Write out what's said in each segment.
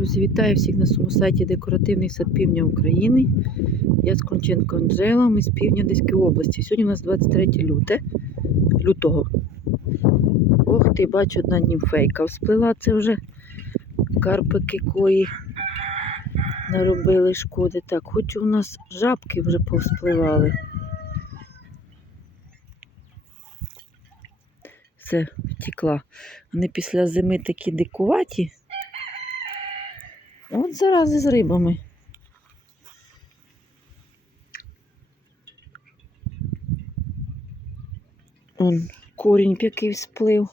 Друзі, вітаю всіх на своєму сайті Декоративний сад півдня України. Я з Конченко Анжела, ми з півдня Одеської області. Сьогодні у нас 23 люте, лютого. Ох ти, бачу, одна німфейка всплила. Це вже карпики кої наробили шкоди. Так, хоч у нас жабки вже повспливали. Все, втекла. Вони після зими такі дикуваті. От зараз із рибами. Он корінь який сплив.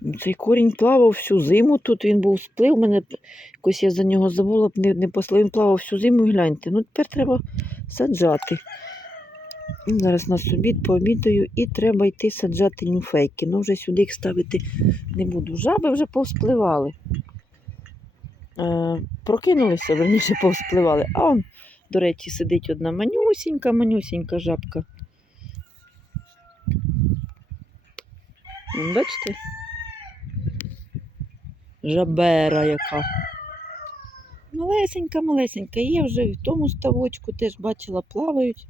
Ну, Цей корінь плавав всю зиму тут, він був сплив, мене якось я за нього забула, не, не послав, він плавав всю зиму гляньте. Ну тепер треба саджати. Зараз на обід пообідаю і треба йти саджати нюфейки. Ну вже сюди їх ставити не буду. Жаби вже повспливали. Е, прокинулися, верніше повспливали. А он, до речі, сидить одна манюсінька, манюсінька жабка. Бачите? Жабера яка. Малесенька, малесенька. Є вже в тому ставочку, теж бачила, плавають.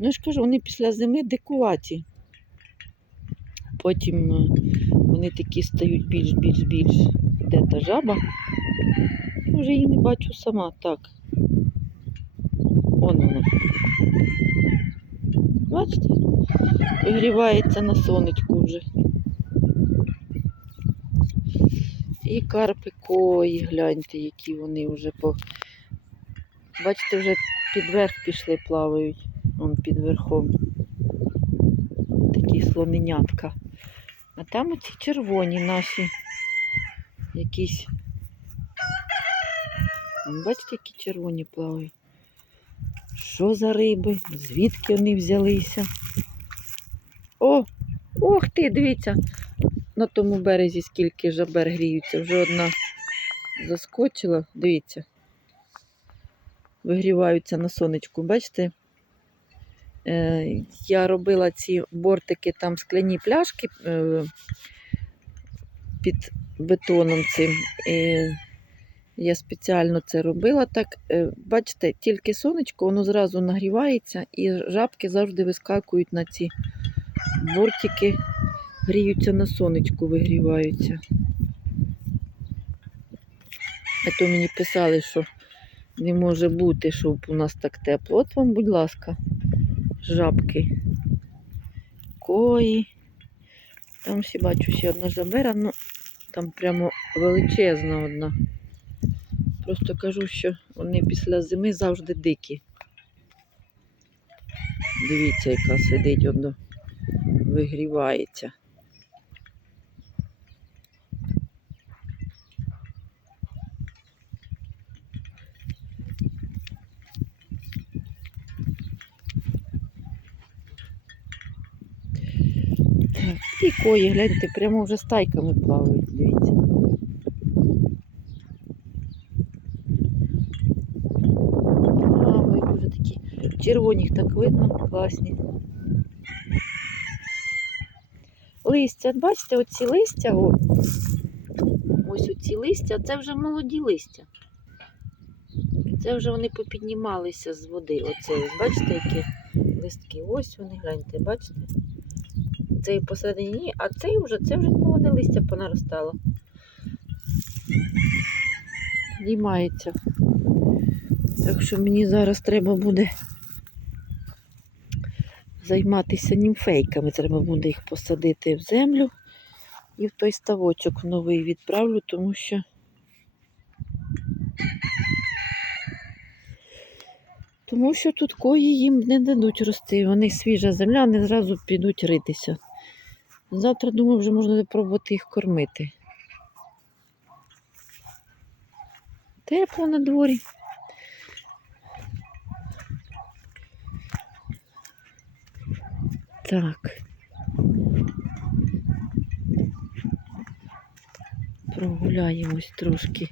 Ну, я ж кажу, вони після зими дикуваті. Потім е, вони такі стають більш-більш-більш. Де та жаба? Я вже її не бачу сама. Так. Он вона. Бачите? Вигрівається на сонечку вже. І карпи кої, гляньте, які вони вже по. Бачите, вже під верх пішли плавають. Вон під верхом. Такі слоненятка. А там оці червоні наші якісь. Бачите, які червоні плавають. Що за риби? Звідки вони взялися? О! Ох ти, дивіться! На тому березі скільки жабер гріються. Вже одна заскочила, дивіться. Вигріваються на сонечку, бачите? Е, я робила ці бортики, там скляні пляшки е, під бетоном цим. Я спеціально це робила так. Е, бачите, тільки сонечко, воно зразу нагрівається, і жабки завжди вискакують на ці бортики, гріються на сонечку, вигріваються. А то мені писали, що не може бути, щоб у нас так тепло. От вам, будь ласка жабки, кої. Там всі бачу ще одна жабера, ну там прямо величезна одна. Просто кажу, що вони після зими завжди дикі. Дивіться, яка сидить одна, вигрівається. Так, і гляньте, прямо вже стайками плавають, дивіться. Плавають вже такі. Червоних так видно, класні. Листя, бачите, оці листя, о, ось оці листя, це вже молоді листя. Це вже вони попіднімалися з води. Оце, бачите, які листки. Ось вони, гляньте, бачите? Цей посередині, а цей вже, це вже молоде листя понаростало. Діймається. Так що мені зараз треба буде займатися німфейками. Треба буде їх посадити в землю і в той ставочок новий відправлю, тому що тому що тут кої їм не дадуть рости. Вони свіжа земля, вони зразу підуть ритися. Завтра, думаю, вже можна пробувати їх кормити. Тепло на дворі. Так. Прогуляємось трошки.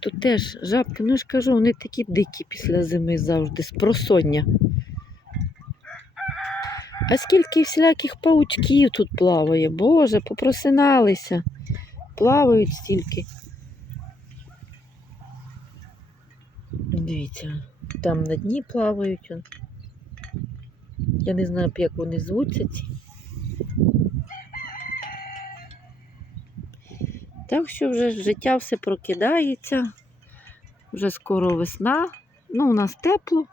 Тут теж жабки, ну я ж кажу, вони такі дикі після зими завжди, з просоння. А скільки всіляких паучків тут плаває. Боже, попросиналися. Плавають стільки. Дивіться, там на дні плавають. Я не знаю, як вони звуться. Так що вже життя все прокидається. Вже скоро весна. Ну, у нас тепло.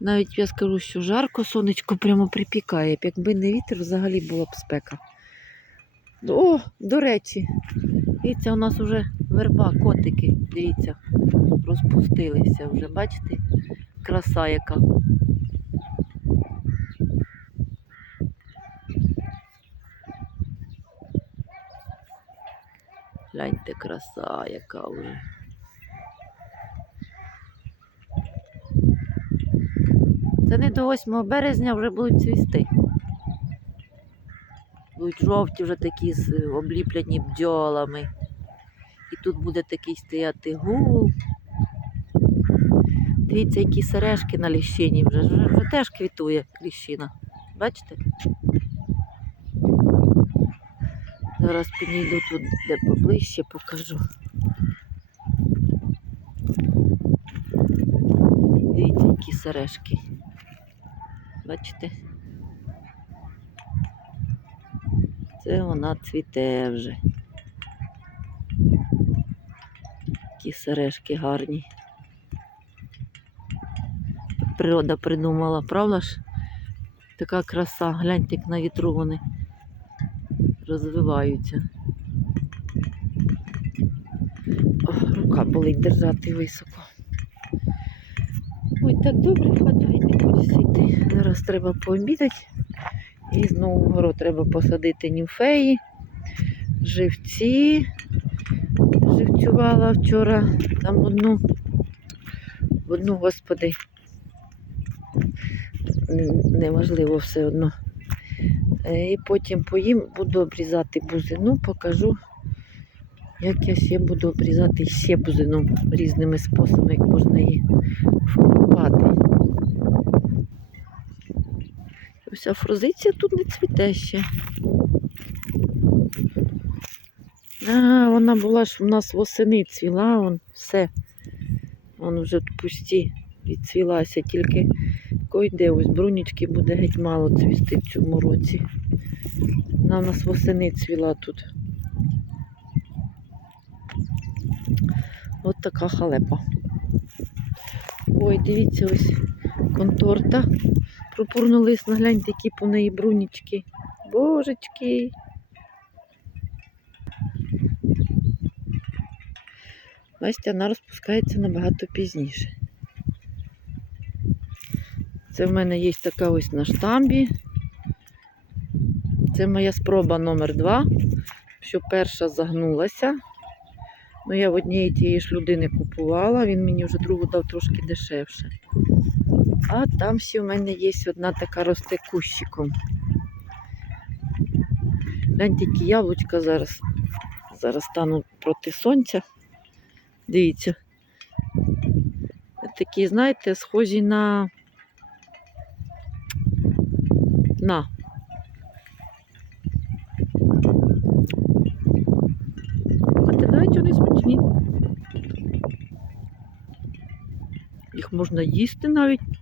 Навіть я скажу, що жарко, сонечко прямо припікає. Якби не вітер, взагалі була б спека. О, до речі, дивіться, у нас вже верба, котики, дивіться, розпустилися вже, бачите? Краса яка. Гляньте, краса яка вже. Це не до 8 березня вже будуть цвісти. Будуть жовті вже такі е, обліплені бджолами. І тут буде такий стояти гул. Дивіться, які сережки на ліщині. Вже, вже теж квітує ліщина. Бачите? Зараз підійду тут, де поближче покажу. Дивіться, які сережки. Бачите? Це вона цвіте вже. Які сережки гарні. Природа придумала, правда ж? Така краса, гляньте, як на вітру вони розвиваються. О, рука болить держати високо. Ой, так добре, в йти. Зараз треба пообідати. І знову в город треба посадити німфеї, живці. Живцювала вчора там одну, одну, господи. Н- Неважливо все одно. Е, І потім поїм буду обрізати бузину, покажу, як я ще буду обрізати ще бузину різними способами, як можна її формувати. Ось афрозиція тут не цвіте ще. А, вона була ж у нас восени цвіла, вон все. Вон вже пусті відцвілася, тільки койде ось брунічки буде геть мало цвісти в цьому році. Вона у нас восени цвіла тут. От така халепа. Ой, дивіться, ось конторта. Пропурнулись, нагляньте, які по неї брунічки. Божечки. Бачите, вона розпускається набагато пізніше. Це в мене є така ось на штамбі. Це моя спроба номер два, що перша загнулася. Ну, я в однієї тієї ж людини купувала, він мені вже другу дав трошки дешевше. А там ще в мене є одна така росте кущиком. Гляньте, які яблучка зараз. Зараз стануть проти сонця. Дивіться. Такі, знаєте, схожі на. На. Ти навіть вони смачні. Їх можна їсти навіть.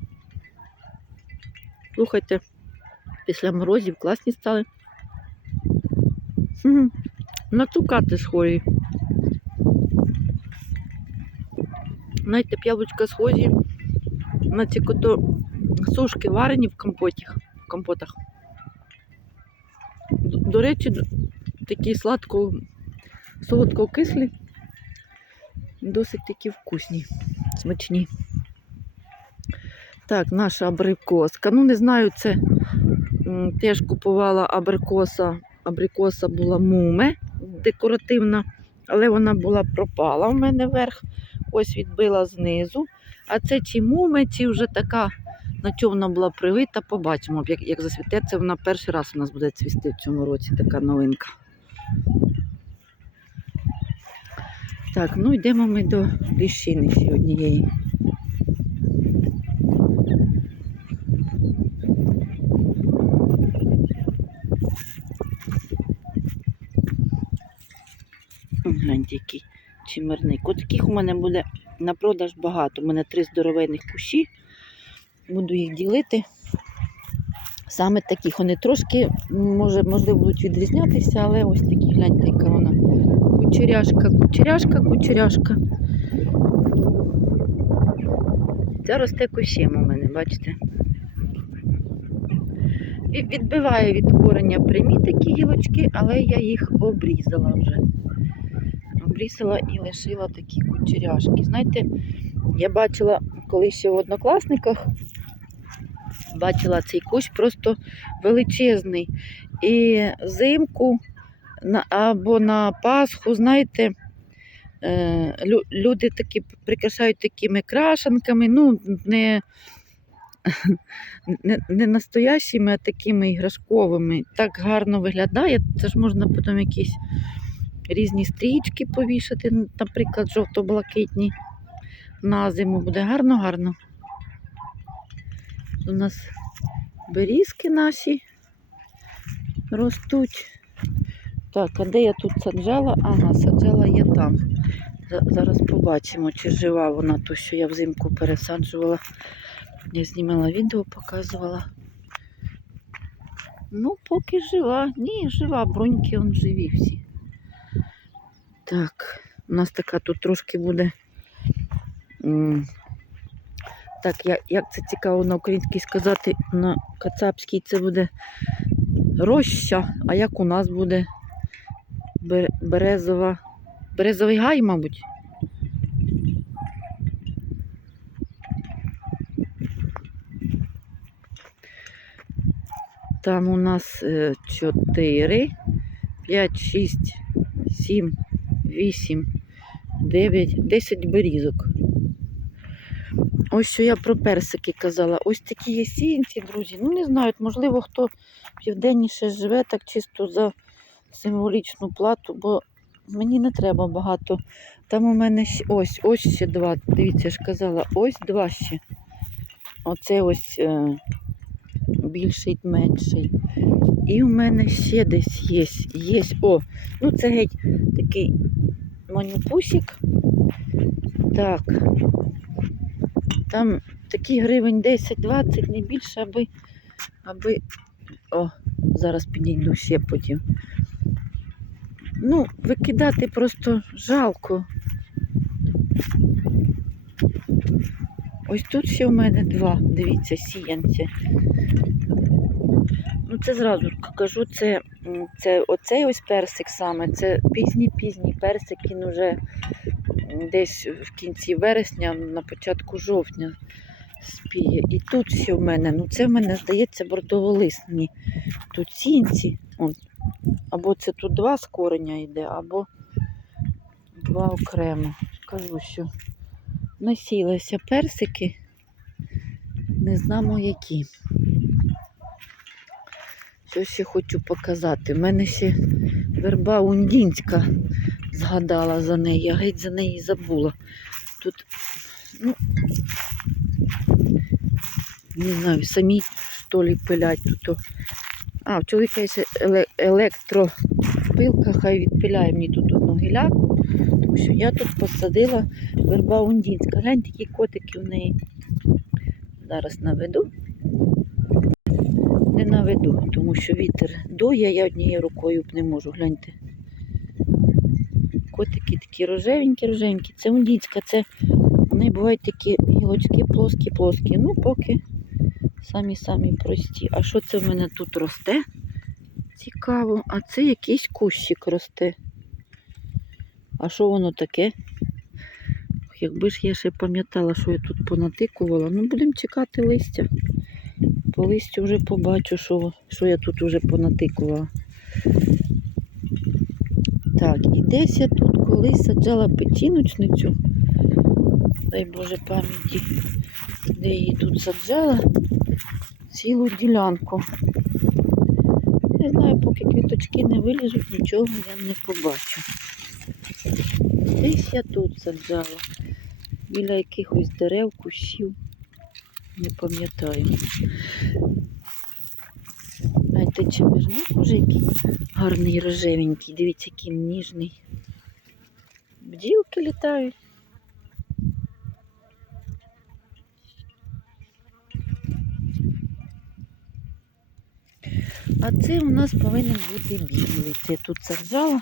Слухайте, після морозів класні стали. Хм, На цукати схожі. Знаєте, яблучка схожі на ці кото сушки варені в компотах. В компотах. До, до речі, такі сладко солодко кислі, досить такі вкусні, смачні. Так, наша абрикоска. Ну, не знаю, це теж купувала абрикоса. Абрикоса була муме декоративна, але вона була пропала в мене вверх. Ось відбила знизу. А це чи муме, чи вже така, на чому вона була привита, побачимо. Як, як засвіте, це вона перший раз у нас буде цвісти в цьому році, така новинка. Так, ну йдемо ми до ліщини ще. Гляньте, який чимерник. От у мене буде на продаж багато. У мене три здоровенних кущі. Буду їх ділити. Саме таких. Вони трошки, може, можливо, будуть відрізнятися, але ось такі, гляньте, яка вона. Кучеряшка, кучеряшка, кучеряшка. Це росте кущем у мене, бачите? І відбиває від корення прямі такі гілочки, але я їх обрізала вже. Обрізала і лишила такі кучеряшки. Знаєте, я бачила колись ще в однокласниках, бачила цей кущ просто величезний. І взимку або на Пасху, знаєте, е, люди такі прикрашають такими крашенками, ну, не, не, не настоящими, а такими іграшковими. Так гарно виглядає. Це ж можна потім якісь різні стрічки повішати, наприклад, жовто-блакитні. На зиму буде гарно-гарно. У нас берізки наші ростуть. Так, а де я тут саджала? Ага, саджала я там. Зараз побачимо, чи жива вона, ту, що я взимку пересаджувала. Я знімала відео, показувала. Ну, поки жива. Ні, жива, бруньки он живі всі. Так, у нас така тут трошки буде. Так, я, як це цікаво на українській сказати, на кацапській це буде роща, а як у нас буде березова. Березовий гай, мабуть. Там у нас 4, 5, 6, 7, 8, 9, 10 берізок. Ось що я про персики казала. Ось такі є сіянці, друзі. Ну, не знаю, можливо, хто південніше живе так чисто за символічну плату, бо мені не треба багато. Там у мене ось, ось ще два. Дивіться, я ж казала, ось два ще. Оце ось е, більший, менший. І у мене ще десь є. є. О, ну це геть такий манюпусик. Так. Там такі гривень 10-20, не більше, аби, аби. О, зараз підійду ще потім. Ну, викидати просто жалко. Ось тут ще в мене два, дивіться, сіянці. Ну, це зразу кажу, це, це оцей ось персик саме, це пізній-пізній персик, він уже десь в кінці вересня, на початку жовтня спіє. І тут ще в мене, ну це в мене, здається, бордоволисні. Тут сінці, або це тут два з кореня йде, або два окремо. Кажу, що насілися персики, не знамо які. Що ще хочу показати. У мене ще верба ундінська згадала за неї, я геть за неї забула. Тут, ну, не знаю, самі ли пилять тут. А, в чоловіка є електропилка, хай відпиляє мені тут одну гіляку, тому що я тут посадила верба ундінська. Гляньте, які котики в неї. Зараз наведу. Не наведу, тому що вітер дує, я однією рукою б не можу. Гляньте. Котики такі рожевенькі, рожевенькі. Це ундійська, це вони бувають такі гілочки плоскі-плоскі. Ну, поки самі-самі прості. А що це в мене тут росте? Цікаво. А це якийсь кущик росте. А що воно таке? Якби ж я ще пам'ятала, що я тут понатикувала. Ну, будемо чекати листя. По листю вже побачу, що, що я тут вже понатикувала. Так, і десь я тут колись саджала печіночницю. Дай Боже пам'яті, де її тут саджала цілу ділянку. Не знаю, поки квіточки не вилізуть, нічого я не побачу. Десь я тут саджала. Біля якихось дерев, кущів. Не пам'ятаю. Знаєте, чимерник уже який гарний рожевенький. Дивіться, який ніжний. бджілки літають. А це у нас повинен бути білий. Це тут саджала.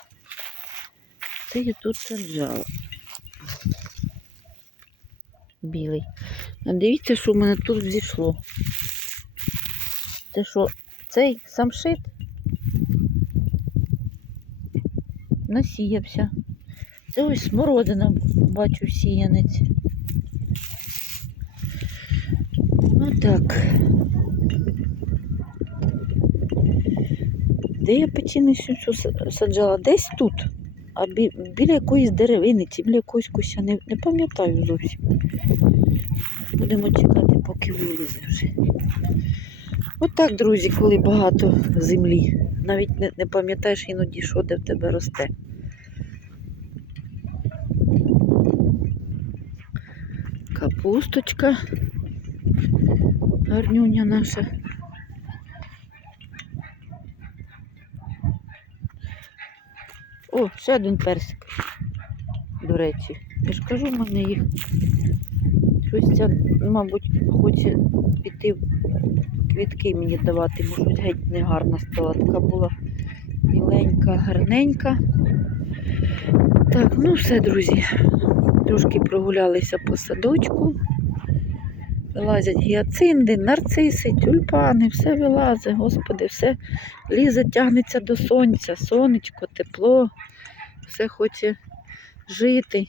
Це я тут саджала. Білий. А дивіться, що в мене тут зійшло. Це що, цей самшит насіявся. Це ось смородина, бачу, сіянець. Ну Де я печінницю цю саджала? Десь тут. А бі- біля якоїсь деревини чи біля якогось куща не, не пам'ятаю зовсім. Будемо чекати, поки вилізе вже. Отак, друзі, коли багато землі. Навіть не, не пам'ятаєш іноді, що де в тебе росте. Капусточка. Гарнюня наша. О, ще один персик. До речі. Я ж кажу, в мене їх. Щось ця, мабуть, хоче піти квітки мені давати, щось геть негарна стала. Така була міленька, гарненька. Так, ну все, друзі. Трошки прогулялися по садочку. Вилазять гіацинди, нарциси, тюльпани, все вилазить, господи, все лізе, тягнеться до сонця, сонечко, тепло, все хоче жити.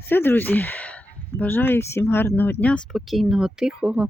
Все, друзі, бажаю всім гарного дня, спокійного, тихого.